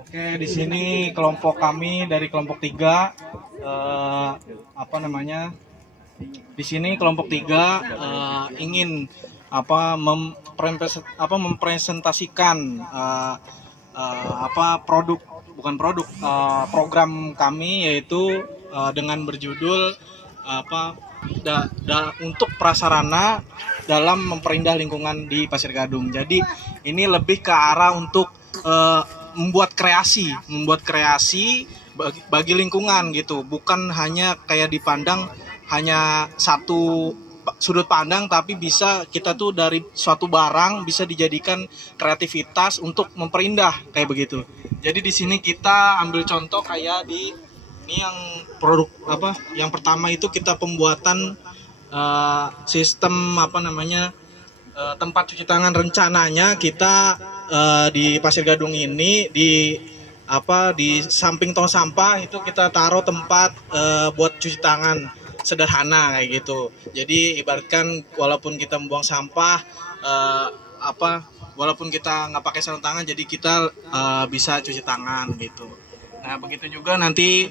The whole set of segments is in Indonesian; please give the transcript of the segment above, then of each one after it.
Oke, di sini kelompok kami dari kelompok 3 apa namanya? Di sini kelompok 3 ingin mempresentasikan produk bukan produk program kami, yaitu dengan berjudul untuk prasarana dalam memperindah lingkungan di Pasir Gadung. Jadi ini lebih ke arah untuk membuat kreasi bagi lingkungan gitu, bukan hanya kayak dipandang hanya satu sudut pandang, tapi bisa kita tuh dari suatu barang bisa dijadikan kreativitas untuk memperindah kayak begitu. Jadi di sini kita ambil contoh kayak di ini yang produk yang pertama itu kita pembuatan sistem tempat cuci tangan. Rencananya kita di Pasir Gadung ini di samping tong sampah itu kita taruh tempat buat cuci tangan sederhana kayak gitu. Jadi ibaratkan walaupun kita membuang sampah walaupun kita nggak pakai sarung tangan, jadi kita bisa cuci tangan gitu. Nah begitu juga nanti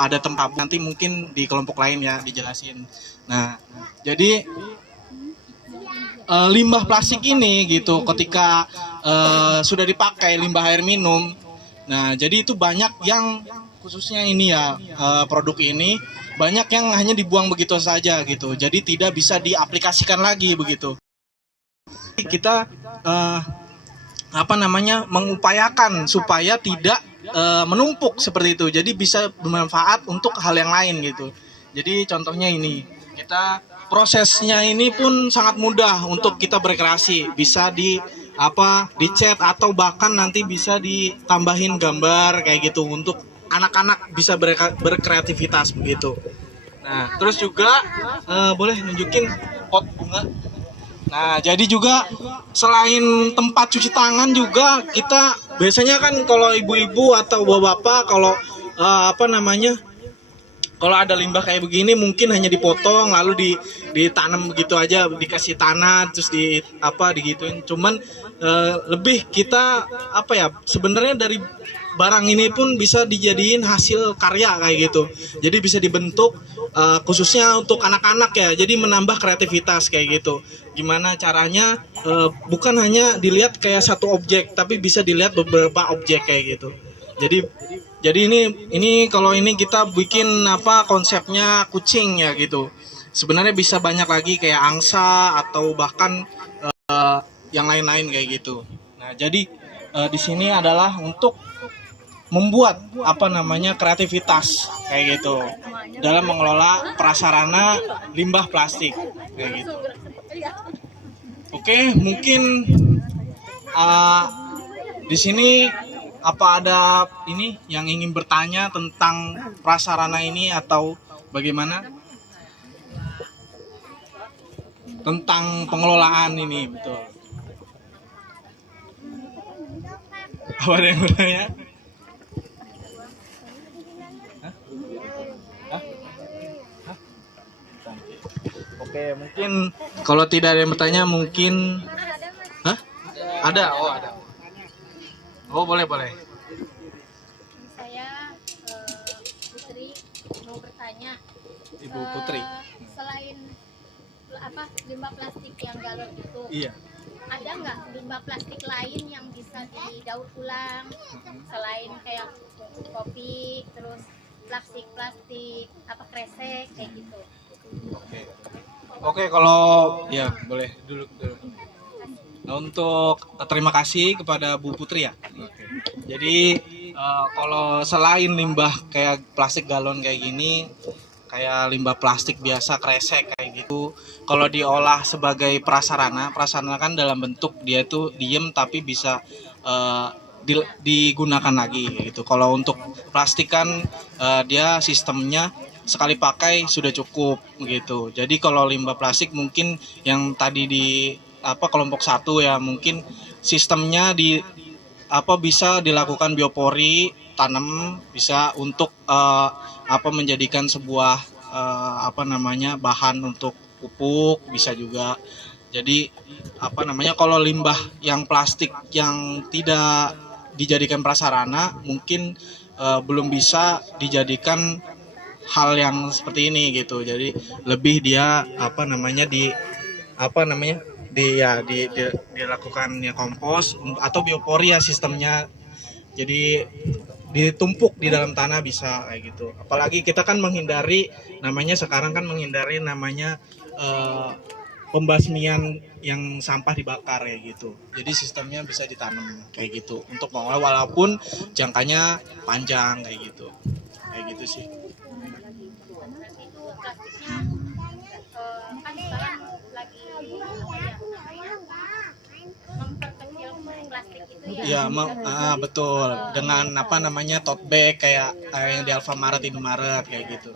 ada tempat, nanti mungkin di kelompok lain ya dijelasin. Nah jadi limbah plastik ini gitu, ketika sudah dipakai limbah air minum, nah jadi itu banyak yang khususnya ini ya produk ini banyak yang hanya dibuang begitu saja gitu, jadi tidak bisa diaplikasikan lagi begitu. Kita mengupayakan supaya tidak menumpuk seperti itu, jadi bisa bermanfaat untuk hal yang lain gitu. Jadi contohnya ini, kita prosesnya ini pun sangat mudah untuk kita berkreasi, bisa dicat atau bahkan nanti bisa ditambahin gambar kayak gitu untuk anak-anak bisa berkreativitas begitu. Nah terus juga boleh nunjukin pot bunga. Nah jadi juga selain tempat cuci tangan juga kita biasanya kan kalau ibu-ibu atau bapak-bapak kalau kalau ada limbah kayak begini mungkin hanya dipotong lalu ditanam begitu aja, dikasih tanah terus digituin. Cuman lebih kita sebenarnya dari barang ini pun bisa dijadiin hasil karya kayak gitu. Jadi bisa dibentuk khususnya untuk anak-anak ya. Jadi menambah kreativitas kayak gitu. Gimana caranya bukan hanya dilihat kayak satu objek, tapi bisa dilihat beberapa objek kayak gitu. Jadi ini kalau ini kita bikin konsepnya kucing ya gitu. Sebenarnya bisa banyak lagi kayak angsa atau bahkan yang lain-lain kayak gitu. Nah, jadi di sini adalah untuk membuat kreativitas kayak gitu dalam mengelola prasarana limbah plastik kayak gitu. Oke, mungkin di sini apa ada ini yang ingin bertanya tentang prasarana ini atau bagaimana tentang pengelolaan ini? Betul. Apa ada yang bertanya? Oke, mungkin kalau tidak ada yang bertanya mungkin ada. Oh, boleh. Saya Putri mau bertanya. Ibu Putri. Selain limbah plastik yang galon itu, Iya. ada nggak limbah plastik lain yang bisa didaur ulang selain kayak kopi, terus plastik kresek kayak gitu? Oke, kalau ya boleh dulu. Nah, untuk terima kasih kepada Bu Putri ya. Jadi kalau selain limbah kayak plastik galon kayak gini, kayak limbah plastik biasa kresek kayak gitu, kalau diolah sebagai prasarana kan dalam bentuk dia itu diem tapi bisa digunakan lagi gitu. Kalau untuk plastik kan dia sistemnya sekali pakai sudah cukup gitu. Jadi kalau limbah plastik mungkin yang tadi di kelompok 1 ya, mungkin sistemnya bisa dilakukan biopori tanam, bisa untuk menjadikan sebuah bahan untuk pupuk bisa juga. Jadi kalau limbah yang plastik yang tidak dijadikan prasarana, mungkin belum bisa dijadikan hal yang seperti ini gitu. Jadi lebih dia dilakukan ya kompos atau biopori ya sistemnya. Jadi ditumpuk di dalam tanah bisa kayak gitu. Apalagi kita kan menghindari sekarang kan menghindari pembasmian yang sampah dibakar kayak gitu. Jadi sistemnya bisa ditanam kayak gitu untuk mengolah walaupun jangkanya panjang kayak gitu. Kayak gitu sih. Nanti itu plastiknya kan sekarang lagi memperkecil plastik itu ya. Iya, betul. Dengan tote bag kayak yang di Alfamart, Indomaret kayak gitu.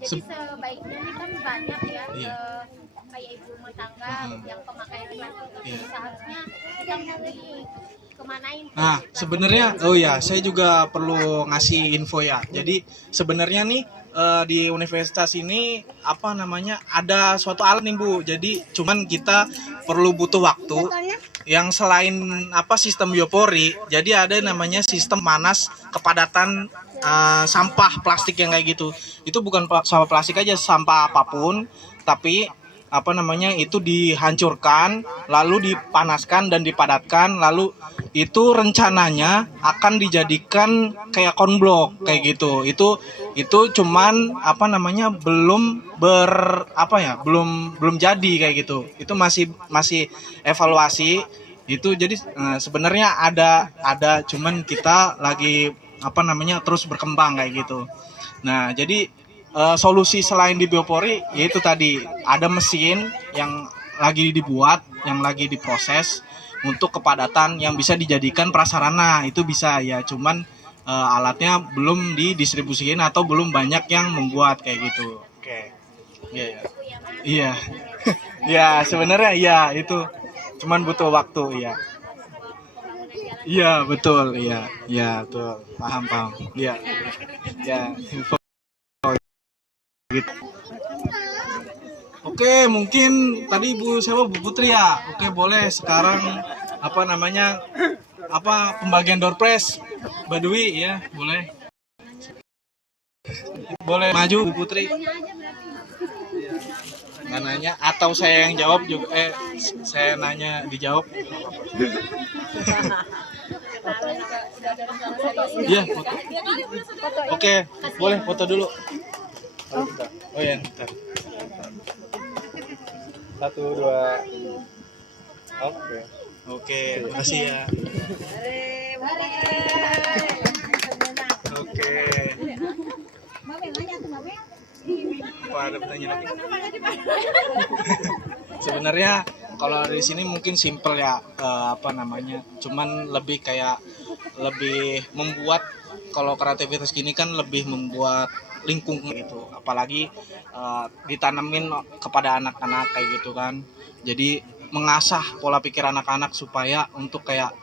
Jadi sebaiknya ini kan banyak ya Iya. kayak ibu rumah tangga yang pemakaian plastik Iya. seharusnya kita mesti kemanain. Nah, sebenarnya saya juga perlu ngasih info ya. Jadi sebenarnya nih di universitas ini ada suatu alat nih Bu. Jadi cuman kita perlu butuh waktu yang selain sistem biopori. Jadi ada namanya sistem panas kepadatan sampah plastik yang kayak gitu. Itu bukan sampah plastik aja, sampah apapun, tapi itu dihancurkan, lalu dipanaskan dan dipadatkan, lalu itu rencananya akan dijadikan kayak konblok kayak gitu. Itu cuman belum jadi kayak gitu. Itu masih evaluasi. Itu jadi sebenarnya ada cuman kita lagi terus berkembang kayak gitu. Nah, jadi solusi selain di biopori yaitu tadi ada mesin yang lagi dibuat, yang lagi diproses untuk kepadatan yang bisa dijadikan prasarana. Itu bisa ya, cuman alatnya belum didistribusikan atau belum banyak yang membuat kayak gitu. Oke. Iya. Iya. Ya, sebenarnya ya itu cuman butuh waktu ya. Iya, betul. Iya, betul. Paham. Iya. Ya, info gitu. Oke, mungkin tadi Bu Putri ya. Oke, boleh sekarang pembagian door prize Badui ya, boleh. Boleh maju Bu Putri. Nanya atau saya yang jawab juga saya nanya dijawab. Iya, foto. Oke, boleh foto dulu. Oh ya, bentar. 1, 2. Oke, makasih ya. Oke. Apa ada pertanyaan lagi? Sebenarnya kalau di sini mungkin simple ya, cuman lebih membuat, kalau kreativitas gini kan lebih membuat lingkungan gitu, apalagi ditanamin kepada anak-anak kayak gitu kan. Jadi mengasah pola pikir anak-anak supaya untuk kayak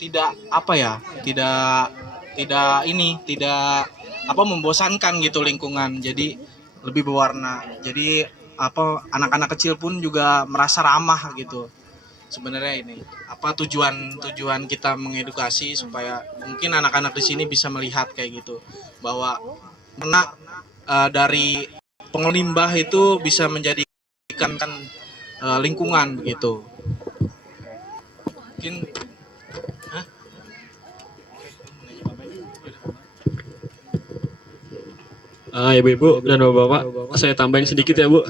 tidak membosankan gitu lingkungan. Jadi lebih berwarna. Jadi anak-anak kecil pun juga merasa ramah gitu. Sebenarnya ini tujuan kita mengedukasi supaya mungkin anak-anak di sini bisa melihat kayak gitu, bahwa dari pengelola limbah itu bisa menjadikan lingkungan begitu. Mungkin Ibu-ibu dan bapak-bapak, saya tambahin sedikit ya Bu.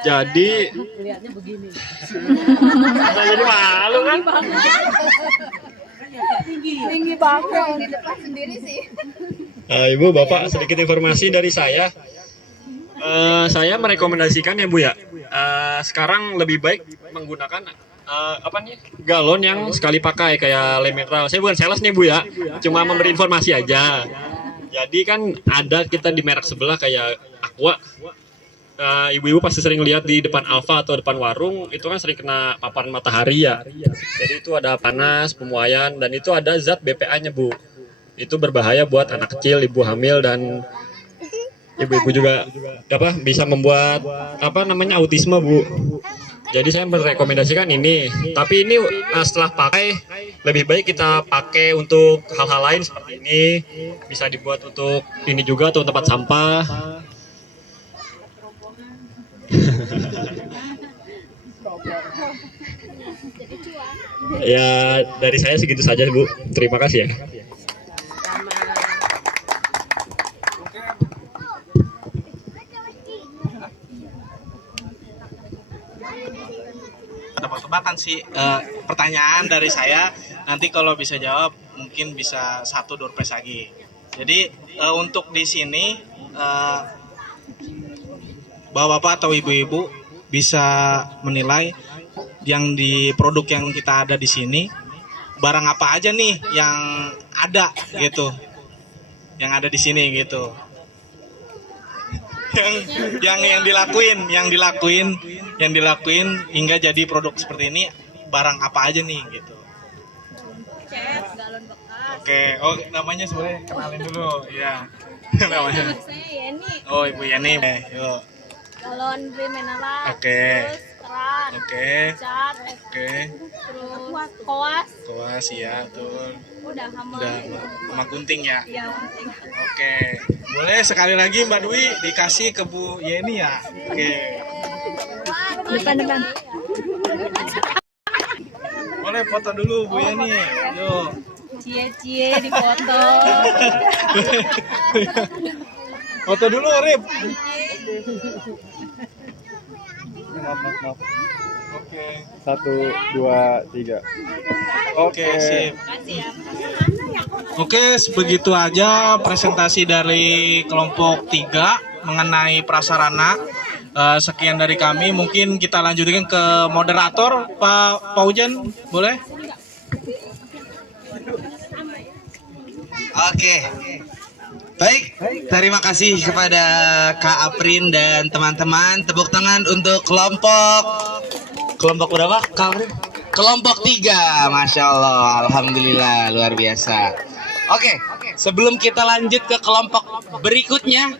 Jadi Lihatnya begini. saya jadi malu kan? Tinggi banget. Di depan sendiri sih. Ibu, bapak, sedikit informasi dari saya. Saya merekomendasikan ya Bu ya. Sekarang lebih baik menggunakan galon yang sekali pakai kayak lem mineral. Saya bukan sales nih Bu ya, cuma memberi informasi aja. Jadi kan ada kita di merek sebelah kayak Aqua. Ibu-ibu pasti sering lihat di depan Alfa atau depan warung, itu kan sering kena paparan matahari ya. Jadi itu ada panas, pemuaian, dan itu ada zat BPA-nya Bu. Itu berbahaya buat anak kecil, ibu hamil, dan ibu-ibu juga bisa membuat autisme Bu. Jadi saya merekomendasikan ini. Tapi ini setelah pakai lebih baik kita pakai untuk hal-hal lain seperti ini. Bisa dibuat untuk ini juga, untuk tempat sampah. Ya, dari saya segitu saja, Bu. Terima kasih ya. Tebak-tebakan sih, pertanyaan dari saya, nanti kalau bisa jawab mungkin bisa 1 door prize lagi. Jadi untuk di sini bapak-bapak atau ibu-ibu bisa menilai yang di produk yang kita ada di sini, barang apa aja nih yang ada gitu, yang ada di sini gitu, yang dilakuin hingga jadi produk seperti ini, barang apa aja nih gitu. Cat, galon bekas. Oke, oh namanya sebenarnya kenalin dulu ya. Namanya. Saya Yeni. Oh Ibu Yani. Yuk. Galon Brimenala. Oke. Terus keran. Oke. Cat. Oke. Terus koas. Tuas ya tuh. Udah sama. Udah sama gunting ya. Iya, penting. Oke. Boleh sekali lagi Mbak Dwi dikasih ke Bu Yeni ya. Oke. Depan. Boleh foto dulu Bu Yeni. Yuk. Cie di foto. Foto dulu Rip. Oke. 1, 2, 3. Oke, sip. Oke, begitu aja presentasi dari kelompok 3 mengenai prasarana. Sekian dari kami, mungkin kita lanjutkan ke moderator Pak Paujan, boleh? Oke. Baik, terima kasih kepada Kak Aprin dan teman-teman. Tepuk tangan untuk kelompok berapa? Kak Aprin? Kelompok 3, Masya Allah, Alhamdulillah, luar biasa. Oke, sebelum kita lanjut ke kelompok berikutnya,